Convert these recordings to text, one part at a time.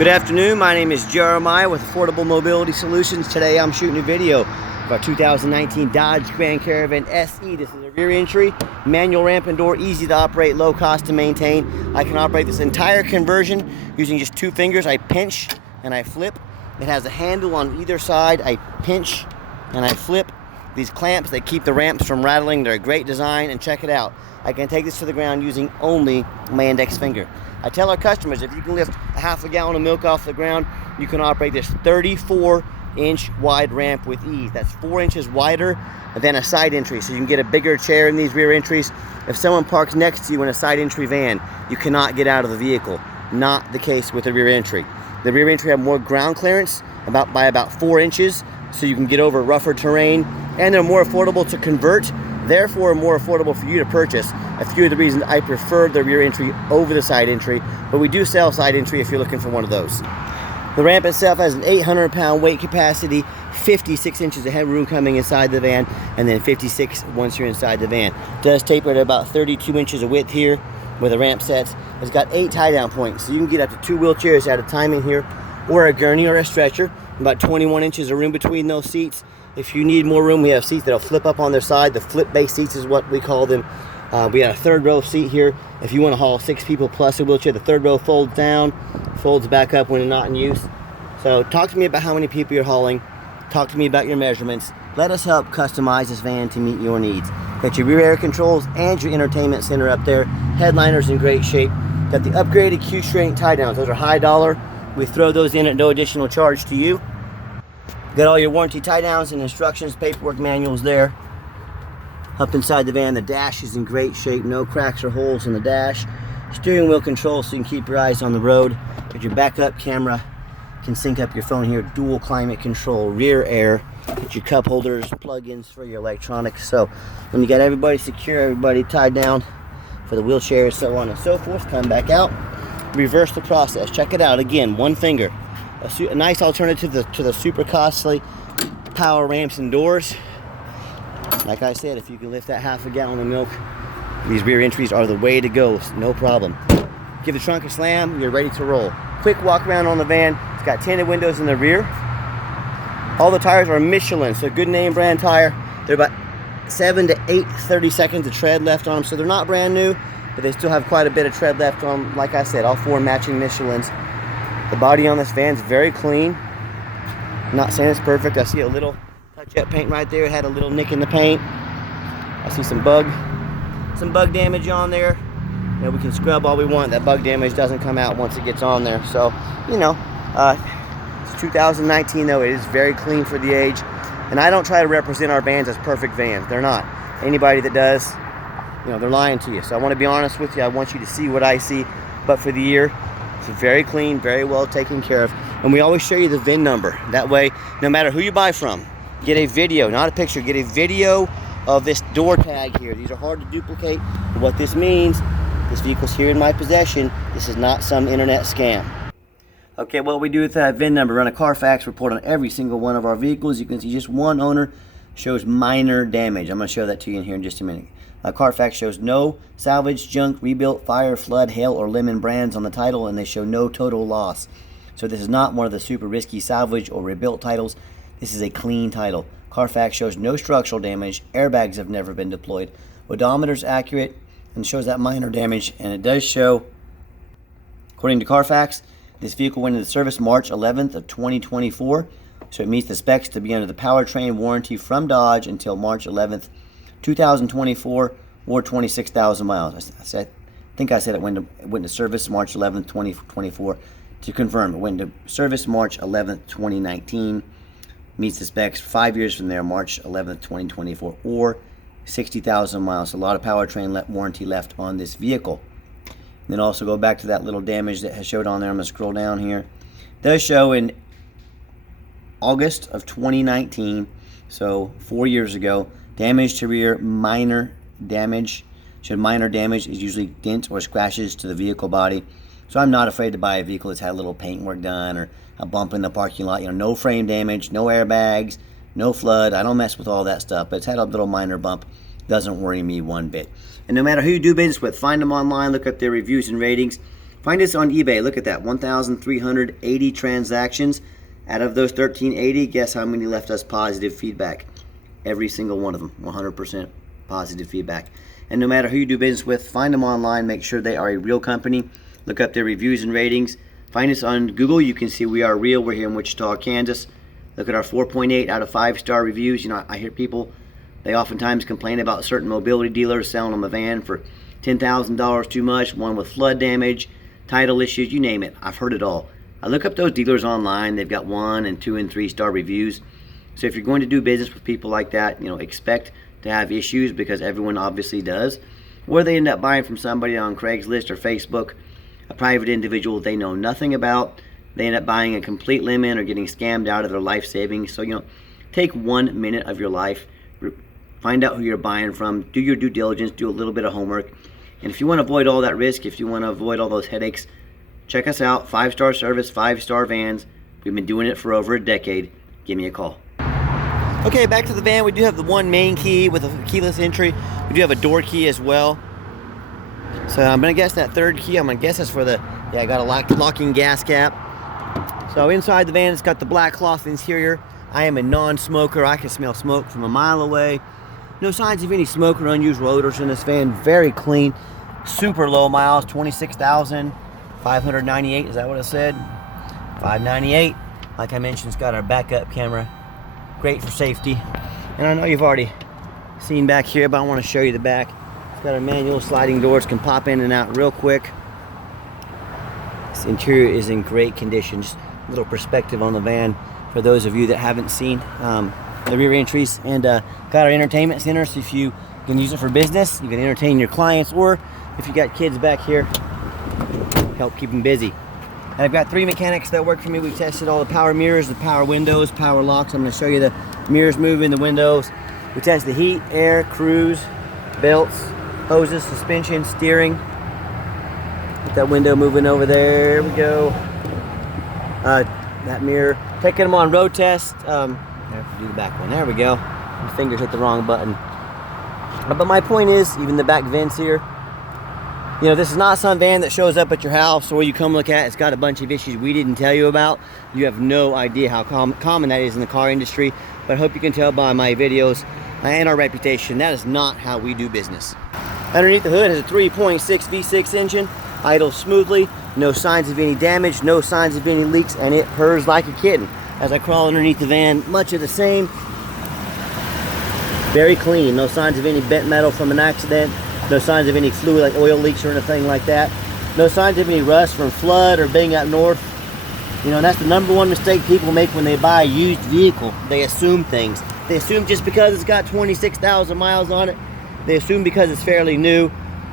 Good afternoon, my name is Jeremiah with Affordable Mobility Solutions. Today I'm shooting a video of our 2019 Dodge Grand Caravan SE. This is a rear entry, manual ramp and door, easy to operate, low cost to maintain. I can operate this entire conversion using just two fingers. I pinch and I flip. It has a handle on either side. I pinch and I flip. These clamps, they keep the ramps from rattling. They're a great design, and check it out. I can take this to the ground using only my index finger. I tell our customers, if you can lift a half a gallon of milk off the ground, you can operate this 34-inch wide ramp with ease. That's 4 inches wider than a side entry, so you can get a bigger chair in these rear entries. If someone parks next to you in a side entry van, you cannot get out of the vehicle. Not the case with the rear entry. The rear entry have more ground clearance, by about 4 inches, so you can get over rougher terrain, and they're more affordable to convert, therefore more affordable for you to purchase. A few of the reasons I prefer the rear entry over the side entry, but we do sell side entry if you're looking for one of those. The ramp itself has an 800-pound weight capacity, 56 inches of headroom coming inside the van, and then 56 once you're inside the van. It does taper at about 32 inches of width here where the ramp sets. It's got 8 tie-down points, so you can get up to 2 wheelchairs at a time in here, or a gurney or a stretcher. About 21 inches of room between those seats. If you need more room, we have seats that'll flip up on their side. The flip-based seats is what we call them. We got a third row seat here. If you want to haul 6 people plus a wheelchair, the third row folds down, folds back up when not in use. So talk to me about how many people you're hauling. Talk to me about your measurements. Let us help customize this van to meet your needs. Got your rear air controls and your entertainment center up there. Headliner's in great shape. Got the upgraded Q-shrink tie downs. Those are high dollar. We throw those in at no additional charge to you. Got all your warranty tie downs and instructions, paperwork, manuals there. Up inside the van, the dash is in great shape. No cracks or holes in the dash. Steering wheel control so you can keep your eyes on the road. Got your backup camera. Can sync up your phone here. Dual climate control, rear air. Get your cup holders, plug-ins for your electronics. So when you got everybody secure, everybody tied down for the wheelchairs, so on and so forth, come back out. Reverse the process. Check it out again. One finger. A nice alternative to the super costly power ramps and doors. Like I said, if you can lift that half a gallon of milk, these rear entries are the way to go. No problem. Give the trunk a slam. You're ready to roll. Quick walk around on the van. It's got tinted windows in the rear. All the tires are Michelin, so good name brand tire. They're about 7 to 8 30-seconds of tread left on them, so they're not brand new, but they still have quite a bit of tread left on them. Like I said, all 4 matching Michelins. The body on this van's very clean. I'm not saying it's perfect. I see a little touch-up paint right there. It had a little nick in the paint. I see some bug damage on there. You know, we can scrub all we want. That bug damage doesn't come out once it gets on there. So, you know, it's 2019 though. It is very clean for the age. And I don't try to represent our vans as perfect vans. They're not. Anybody that does, you know, they're lying to you. So I want to be honest with you. I want you to see what I see. But for the year, it's very clean, very well taken care of. And we always show you the VIN number. That way, no matter who you buy from, get a video, not a picture, get a video of this door tag here. These are hard to duplicate. And what this means, this vehicle's here in my possession. This is not some internet scam. Okay, what we do with that VIN number, run a Carfax report on every single one of our vehicles. You can see just one owner shows minor damage. I'm going to show that to you in here in just a minute. Carfax shows no salvage, junk, rebuilt, fire, flood, hail, or lemon brands on the title, and they show no total loss. So this is not one of the super risky salvage or rebuilt titles. This is a clean title. Carfax shows no structural damage. Airbags have never been deployed. Odometer's accurate and shows that minor damage, and it does show, according to Carfax, this vehicle went into service March 11th of 2024, so it meets the specs to be under the powertrain warranty from Dodge until March 11th, 2024, or 26,000 miles. I think I said it went into service March 11th, 2024. To confirm, it went into service March 11th, 2019. Meets the specs 5 years from there, March 11th, 2024, or 60,000 miles. A lot of powertrain warranty left on this vehicle. And then also go back to that little damage that has showed on there. I'm going to scroll down here. It does show in August of 2019, so 4 years ago, damage to rear, minor damage. Should minor damage is usually dents or scratches to the vehicle body. So I'm not afraid to buy a vehicle that's had a little paint work done or a bump in the parking lot. You know, no frame damage, no airbags, no flood. I don't mess with all that stuff, but it's had a little minor bump. Doesn't worry me one bit. And no matter who you do business with, find them online, look up their reviews and ratings. Find us on eBay. Look at that, 1,380 transactions. Out of those 1,380, guess how many left us positive feedback? Every single one of them, 100% positive feedback. And no matter who you do business with, find them online, make sure they are a real company. Look up their reviews and ratings. Find us on Google. You can see we are real. We're here in Wichita, Kansas. Look at our 4.8 out of 5-star reviews. You know, I hear people, they oftentimes complain about certain mobility dealers selling them a van for $10,000 too much, one with flood damage, title issues, you name it. I've heard it all. I look up those dealers online. They've got 1 and 2 and 3-star reviews. So if you're going to do business with people like that, you know, expect to have issues, because everyone obviously does. Or they end up buying from somebody on Craigslist or Facebook, a private individual they know nothing about. They end up buying a complete lemon or getting scammed out of their life savings. So, you know, take 1 minute of your life, find out who you're buying from, do your due diligence, do a little bit of homework. And if you want to avoid all that risk, if you want to avoid all those headaches, check us out. 5-star service, 5-star vans. We've been doing it for over a decade. Give me a call. Okay, back to the van. We do have the one main key with a keyless entry. We do have a door key as well. So I'm gonna guess that third key, I'm gonna guess that's for the, yeah, I got a locking gas cap. So inside the van, it's got the black cloth interior. I am a non-smoker. I can smell smoke from a mile away. No signs of any smoke or unusual odors in this van. Very clean, super low miles, 26,598, is that what it said? 598. Like I mentioned, it's got our backup camera. Great for safety. And I know you've already seen back here, but I want to show you the back. It's got our manual sliding doors, can pop in and out real quick. This interior is in great condition. Just a little perspective on the van for those of you that haven't seen the rear entries. And got our entertainment center, so if you can use it for business, you can entertain your clients, or if you got kids back here, help keep them busy. And I've got 3 mechanics that work for me. We tested all the power mirrors, the power windows, power locks. I'm going to show you the mirrors moving, the windows. We test the heat, air, cruise, belts, hoses, suspension, steering. Get that window moving over there. There we go. That mirror. Taking them on road test. I have to do the back one. There we go. My fingers hit the wrong button. But my point is, even the back vents here, you know, this is not some van that shows up at your house or you come look at. It's got a bunch of issues we didn't tell you about. You have no idea how common that is in the car industry. But I hope you can tell by my videos and our reputation, that is not how we do business. Underneath the hood is a 3.6 V6 engine. Idles smoothly. No signs of any damage. No signs of any leaks. And it purrs like a kitten. As I crawl underneath the van, much of the same. Very clean. No signs of any bent metal from an accident. No signs of any fluid like oil leaks or anything like that. No signs of any rust from flood or being up north. You know, and that's the #1 mistake people make when they buy a used vehicle. They assume things. They assume just because it's got 26,000 miles on it, they assume because it's fairly new,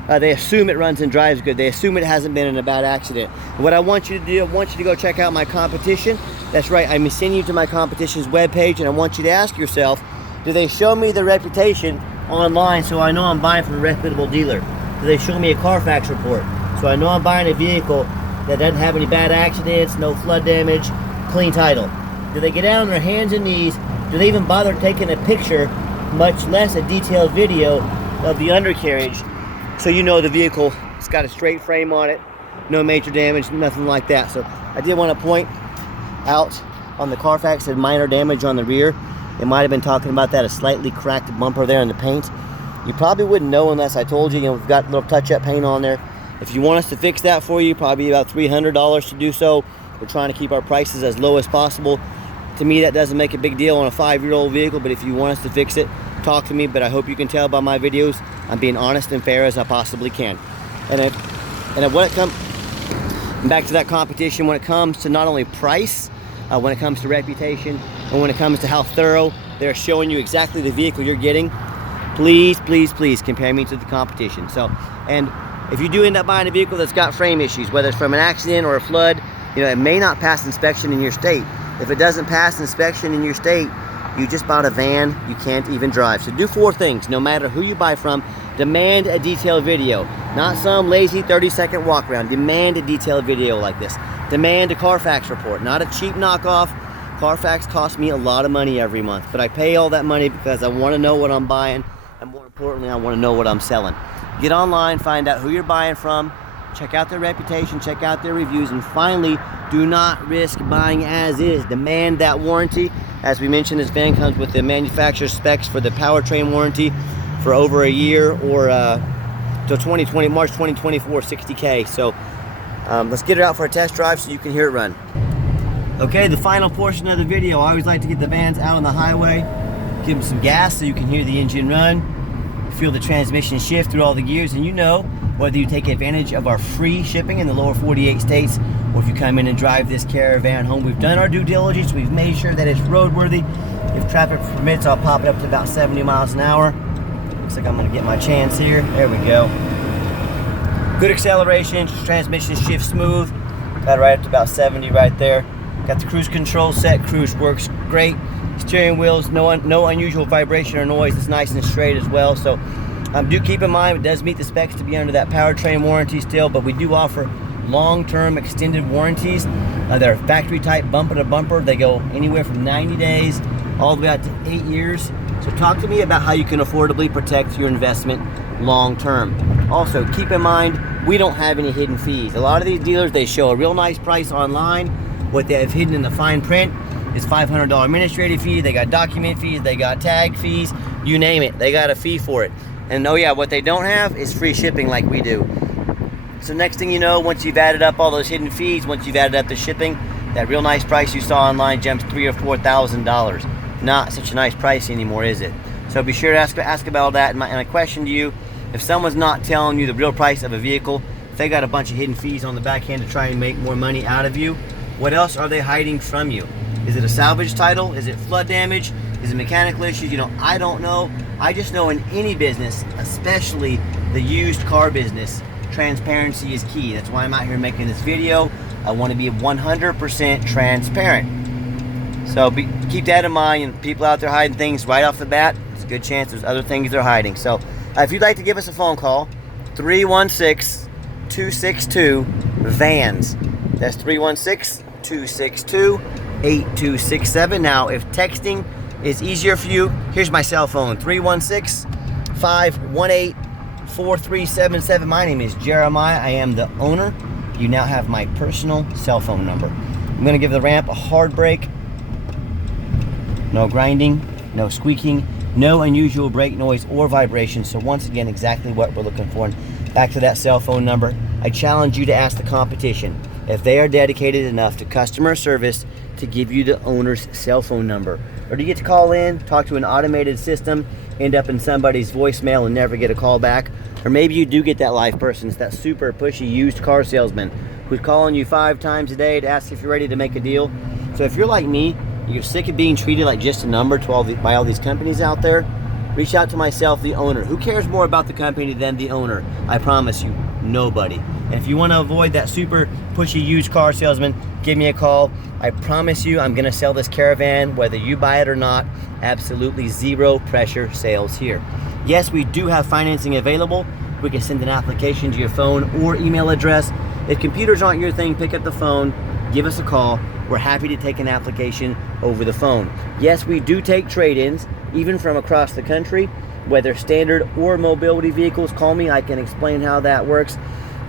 they assume it runs and drives good. They assume it hasn't been in a bad accident. And what I want you to do, I want you to go check out my competition. That's right, I'm sending you to my competition's webpage, and I want you to ask yourself, do they show me the reputation online so I know I'm buying from a reputable dealer? Do they show me a Carfax report so I know I'm buying a vehicle that doesn't have any bad accidents, no flood damage, clean title? Do they get down on their hands and knees? Do they even bother taking a picture, much less a detailed video of the undercarriage, so you know the vehicle, it's got a straight frame on it, no major damage, nothing like that? So I did want to point out on the Carfax, had minor damage on the rear. It might have been talking about that, a slightly cracked bumper there in the paint. You probably wouldn't know unless I told you. You know, we've got a little touch-up paint on there. If you want us to fix that for you, probably about $300 to do so. We're trying to keep our prices as low as possible. To me, that doesn't make a big deal on a 5-year-old vehicle, but if you want us to fix it, talk to me. But I hope you can tell by my videos, I'm being honest and fair as I possibly can. And when it comes back to that competition, when it comes to not only price, when it comes to reputation, and when it comes to how thorough they're showing you exactly the vehicle you're getting, please, please, please compare me to the competition. So, and if you do end up buying a vehicle that's got frame issues, whether it's from an accident or a flood, you know, it may not pass inspection in your state. If it doesn't pass inspection in your state, you just bought a van you can't even drive. So do 4 things, no matter who you buy from. Demand a detailed video, not some lazy 30-second walk around. Demand a detailed video like this. Demand a Carfax report, not a cheap knockoff. Carfax costs me a lot of money every month, but I pay all that money because I want to know what I'm buying, and more importantly, I want to know what I'm selling. Get online, find out who you're buying from, check out their reputation, check out their reviews, and finally, do not risk buying as is. Demand that warranty. As we mentioned, this van comes with the manufacturer specs for the powertrain warranty for over a year, or till March 2024, 60K. So let's get it out for a test drive so you can hear it run. Okay, the final portion of the video. I always like to get the vans out on the highway, give them some gas so you can hear the engine run, feel the transmission shift through all the gears, and you know whether you take advantage of our free shipping in the lower 48 states, or if you come in and drive this Caravan home. We've done our due diligence. We've made sure that it's roadworthy. If traffic permits, I'll pop it up to about 70 miles an hour. Looks like I'm gonna get my chance here. There we go. Good acceleration, transmission shift smooth. Got it right up to about 70 right there. Got the cruise control set. Cruise works great. Steering wheels, no unusual vibration or noise. It's nice and straight as well. So do keep in mind, it does meet the specs to be under that powertrain warranty still, but we do offer long-term extended warranties. They're factory type bumper to bumper. They go anywhere from 90 days all the way out to 8 years. So talk to me about how you can affordably protect your investment long-term. Also, keep in mind, we don't have any hidden fees. A lot of these dealers, they show a real nice price online. What they have hidden in the fine print is $500 administrative fee. They got document fees, they got tag fees, you name it. They got a fee for it. And oh yeah, what they don't have is free shipping like we do. So next thing you know, once you've added up all those hidden fees, once you've added up the shipping, that real nice price you saw online jumps $3,000 or $4,000. Not such a nice price anymore, is it? So be sure to ask about that. And a question to you, if someone's not telling you the real price of a vehicle, if they got a bunch of hidden fees on the back end to try and make more money out of you, what else are they hiding from you? Is it a salvage title? Is it flood damage? Is it mechanical issues? You know, I don't know. I just know in any business, especially the used car business, transparency is key. That's why I'm out here making this video. I want to be 100% transparent. So keep that in mind. And people out there hiding things right off the bat, it's a good chance there's other things they're hiding. So if you'd like to give us a phone call, 316-262-VANS. That's 316-262-8267. Now, if texting is easier for you, here's my cell phone, 316-518-4377. My name is Jeremiah. I am the owner. You now have my personal cell phone number. I'm going to give the ramp a hard brake. No grinding, no squeaking, no unusual brake noise or vibration. So once again, exactly what we're looking for. And back to that cell phone number, I challenge you to ask the competition if they are dedicated enough to customer service to give you the owner's cell phone number. Or do you get to call in, talk to an automated system, end up in somebody's voicemail and never get a call back? Or maybe you do get that live person. It's that super pushy used car salesman who's calling you 5 times a day to ask if you're ready to make a deal. So if you're like me, you're sick of being treated like just a number by all these companies out there, reach out to myself, the owner. Who cares more about the company than the owner? I promise you, nobody. And if you want to avoid that super pushy used car salesman, give me a call. I promise you I'm going to sell this Caravan whether you buy it or not. Absolutely zero pressure sales here. Yes, we do have financing available. We can send an application to your phone or email address. If computers aren't your thing, pick up the phone, give us a call. We're happy to take an application over the phone. Yes, we do take trade-ins, even from across the country, whether standard or mobility vehicles. Call me, I can explain how that works.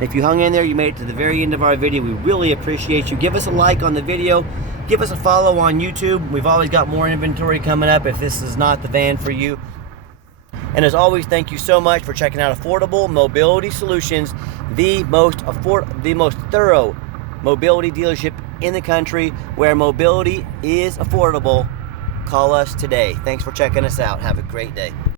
If you hung in there, you made it to the very end of our video, we really appreciate you. Give us a like on the video. Give us a follow on YouTube. We've always got more inventory coming up if this is not the van for you. And as always, thank you so much for checking out Affordable Mobility Solutions, the most thorough mobility dealership in the country where mobility is affordable. Call us today. Thanks for checking us out. Have a great day.